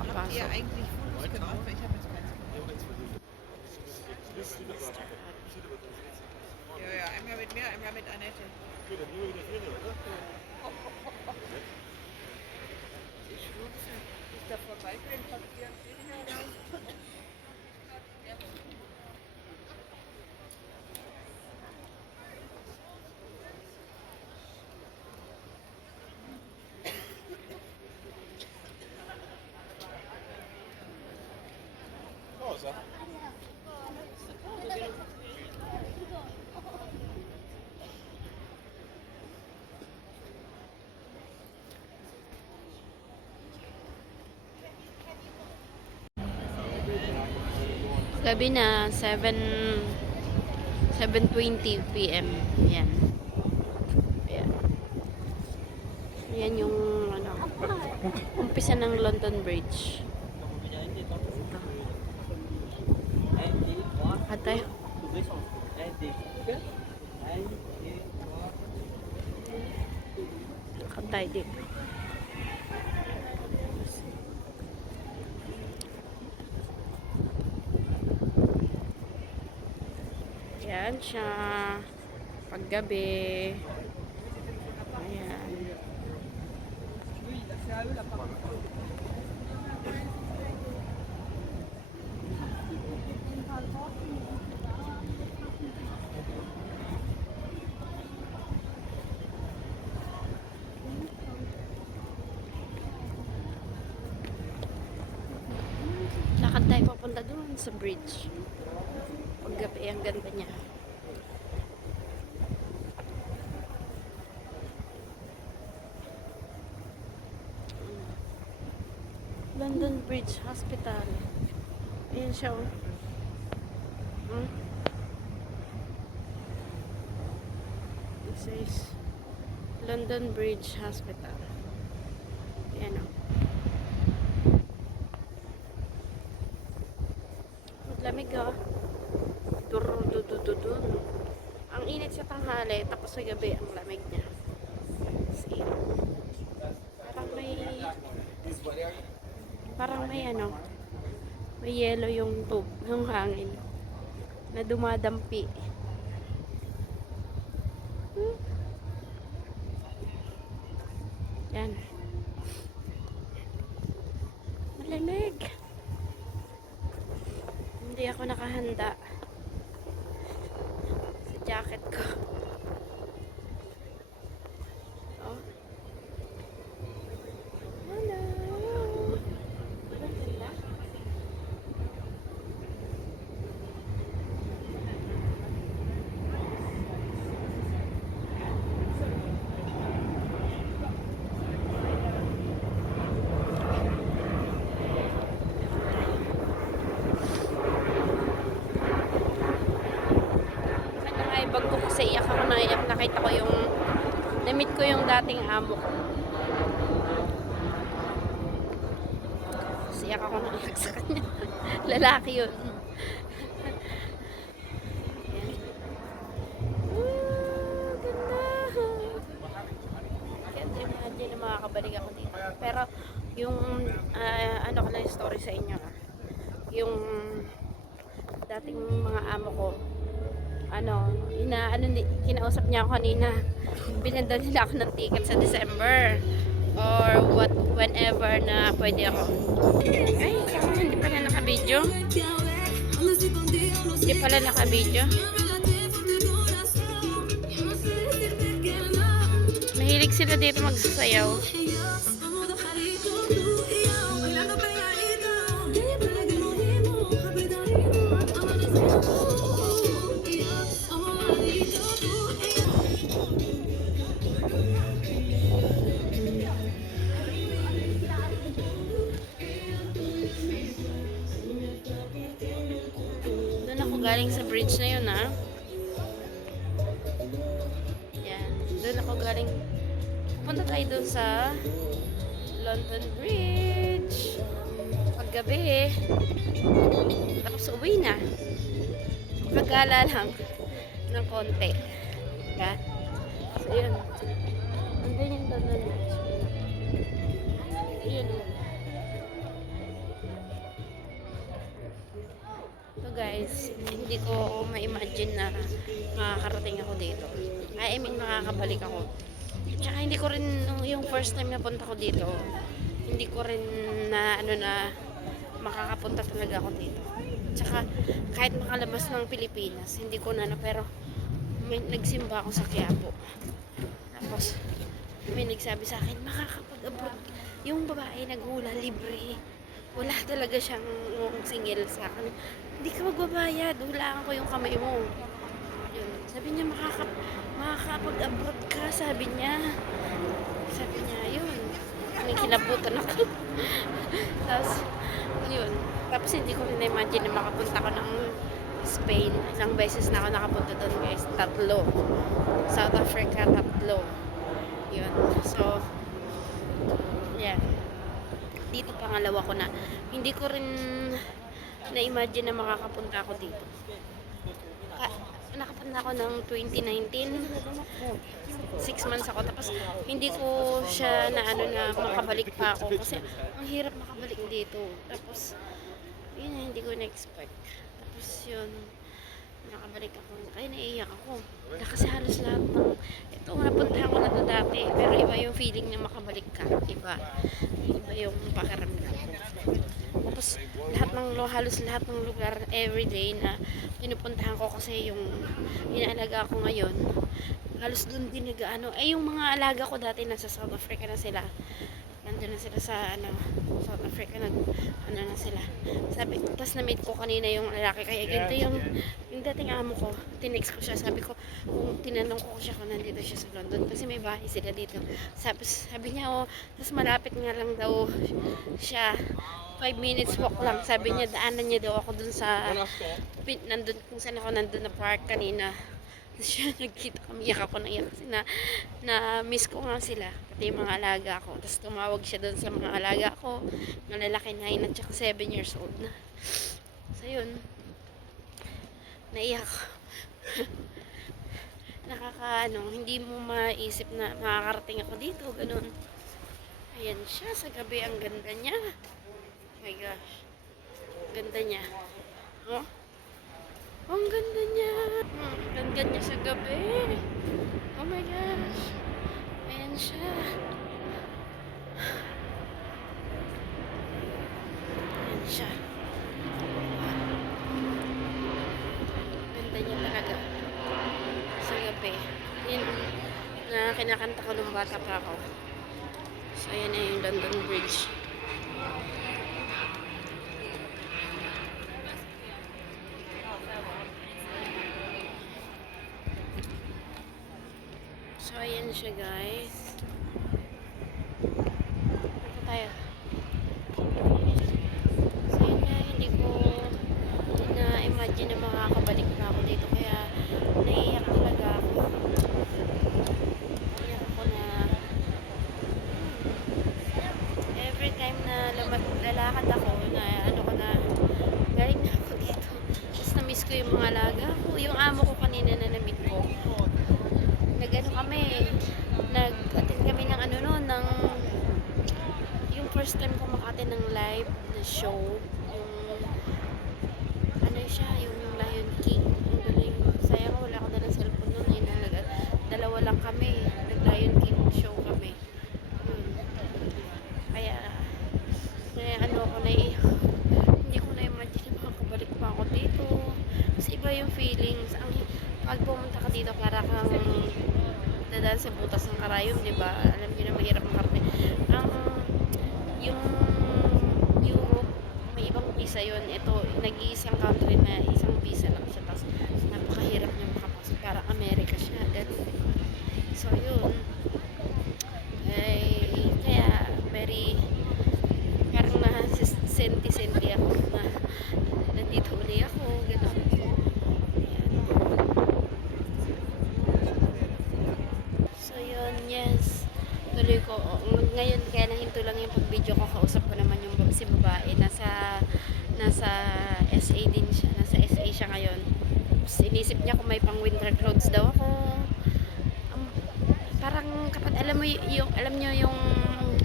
makapasok. Ja, eigentlich Fotos gemacht, aber ich habe jetzt keins gemacht. Ja, ja, einmal mit mir, einmal mit Annette. Ich schwupse, ich da vorbeigehen, Papier, Cosa? Gabi na, 7:20 p.m. Yan. Yan. Yan yung ano, umpisa ng London Bridge. Atay. Katay dito. Yan siya. Paggabi. Ayan. Lakad tayo papunta doon sa bridge. Paggabi, ang ganda niya. London Bridge Hospital. Ayan siya, oh. This is London Bridge Hospital. Ayan, oh. Lamig, oh. Durududududun. Ang init sa tanghali, tapos sa gabi, ang lamig niya. See? Parang may ano, may yelo yung tube, yung hangin na dumadampi. Yan. Malamig. Hindi ako nakahanda sa jacket ko. Oh. Hello. Bag ko kasi iyak ako na iyak. Nakita ko yung na-meet ko yung dating amo ko. Kasi iyak ako na iyak sa kanya. Lalaki yun. Can't imagine na makakabalik ako dito. Pero yung ano ko lang yung story sa inyo. Yung dating mga amo ko, kinausap niya ako kanina. Binenta nila ako ng ticket sa December or whenever na pwede ako. Ay, hindi pala naka-video. Hindi pala naka-video. Mahilig sila dito magsasayaw. Galing sa bridge na yun, ha? Yan. Doon ako galing. Punta tayo doon sa London Bridge. Paggabi. Tapos uwi na. Magagala lang ng konti. Yan. So, yun. Andun yung London Bridge. Yun. hindi ko ma-imagine na makakarating ako dito. I mean, makakabalik ako. Tsaka hindi ko rin, yung first time na punta ko dito, hindi ko rin na, makakapunta talaga ako dito. Tsaka, kahit makalabas ng Pilipinas, hindi ko na, pero may nagsimba ako sa Quiapo. Tapos, may nagsabi sa akin, makakapag-abroad. Yung babae naghula, libre. Wala talaga siyang singil sa akin. Hindi ka magbabayad, hulaan ko yung kamay mo. Yun. Sabi niya, makakapag-abroad ka, sabi niya. Sabi niya, yun. May kinabutan ako. Tapos, yun. Tapos hindi ko rin na-imagine na makapunta ko ng Spain. Ilang beses na ako nakapunta doon, guys. 3. South Africa, 3. Yun. So, yeah. Dito pangalawa ko na. Hindi ko rin na-imagine na makakapunta ako dito. Nakapunta ako ng 2019. 6 months ako. Tapos, hindi ko siya na makabalik pa ako. Kasi, ang hirap makabalik dito. Tapos, yun hindi ko na-expect. Tapos, yun, nakabalik ako. Kaya naiiyak ako. Kasi halos lahat ng, ito, napuntahan ko na ito dati. Pero iba yung feeling na makabalik ka. Iba yung pakiramdam ko. Tapos, halos lahat ng lugar, everyday na pinupuntahan ko kasi yung inaalaga ko ngayon, halos doon din yung mga alaga ko dati nasa South Africa na sila. Nandun na sila sa South Africa, na sila. Sabi, tapos na-meet ko kanina yung lalaki, kaya ganito yung dating amo ko, tinext ko siya, sabi ko, kung tinanong ko siya kung nandito siya sa London, kasi may bahay sila dito. Sabi niya, tapos malapit nga lang daw siya, 5 minutes walk lang, sabi niya, daanan niya daw ako dun sa, nandun, kung saan ako nandun na park kanina. Siya nagkita kami, iyak ako na iyak kasi na miss ko nga sila, pati yung mga alaga ko. Tapos tumawag siya doon sa mga alaga ko, na lalaki 9 at saka 7 years old na. So yun, naiyak ko. Hindi mo maisip na makakarating ako dito, ganun. Ayan siya, sa gabi ang ganda niya. Oh my gosh, ganda niya. Oh, ang ganda niya. Ganda niya sa gabi. Oh my gosh. Ayan siya. Ayan siya. Ganda niya talaga. Sa gabi. Yun na kinakanta ko nung bata pa ako. So ayan na yung London Bridge. So, ayan siya, guys. Ito tayo. So, yun nga, hindi ko na-imagine na makakabalik na ako dito. Kaya, naiiyak talaga ako. Naiiyak ako na every time na lalakad ako, galing na ako dito. Tapos, na-miss ko yung mga alaga ko. Yung amo ko kanina na na-meet ko. Nag-attend kami ng yung first time ko maka-attend ng live na show, yung Lion King. Ang galing. Sayang wala ako na ng cellphone nun. Dalawa lang kami. Nag-Lion King show kami. Kaya hindi ko na-imagine na makakabalik pa ako dito. Kasi iba yung feelings. Pag pumunta ka dito, para kang dadaan sa butas ng karayom, di ba? Alam niyo na mahirap makarating. Yung Europe, may ibang visa yun. Ito, nag-iisang country na isang visa lang siya. Tapos, napakahirap niya makapasok. Parang Amerika siya. Ganun. So, yun. Kaya, parang senti-senti ako na nandito uli ako. Ganun. Yes. Tuloy ko. Ngayon, kaya nahinto lang yung pag-video ko. Kausap ko naman yung si babae. Nasa SA din siya. Nasa SA siya ngayon. Tapos, inisip niya kung may pang winter clothes daw ako. Parang kapag alam niyo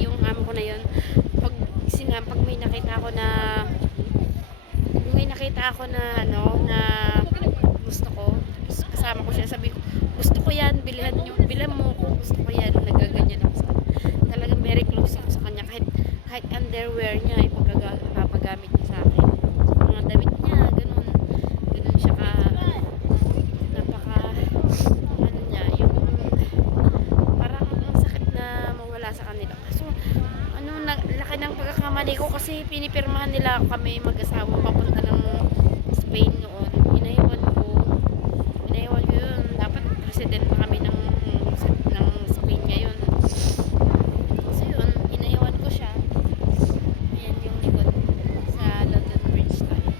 yung amo ko na yun. Pag may nakita ako na gusto ko. Tapos kasama ko siya, sabi ko, gusto ko yan, bilhan mo ko, gusto ko yan. Nagaganyan ako sa kanya. Talagang very close ako sa kanya. Kahit underwear niya, ipapagamit niya sa akin. Mga damit niya, ganun. Ganun siya ka, napaka, ano niya, yung, parang ang sakit na mawala sa kanila. So, laki ng pagkakamali ko kasi pinipirmahan nila kami mag-asawa papunta ng Spain noon. Inayawan ko yun. Dapat president pa kami ng Spain ngayon. So yun, inayawan ko siya. Ayan yung likod sa London Bridge tayo.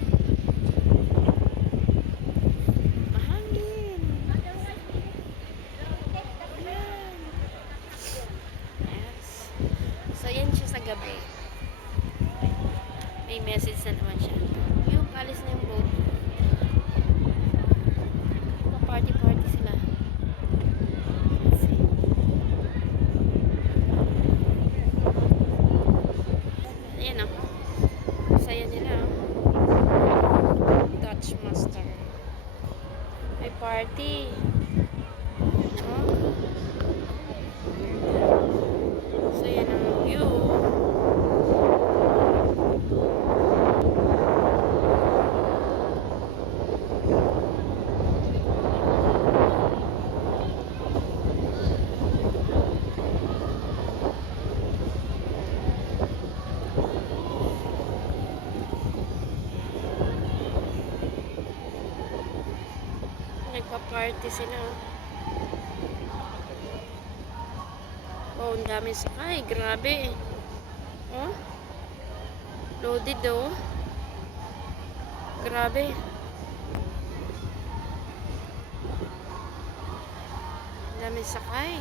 Mahangin. Ayan. Yes. So yan siya sa gabi. May message na naman siya. Yung alis na yung boat. Party sila. Let's see. Ayan o. Saya nila. Dutch Master. May party. Oh. So yan ang view. Nagpa-party sila. Oh, ang dami sakay. Grabe. Oh. Loaded oh. Grabe. Ang dami sakay.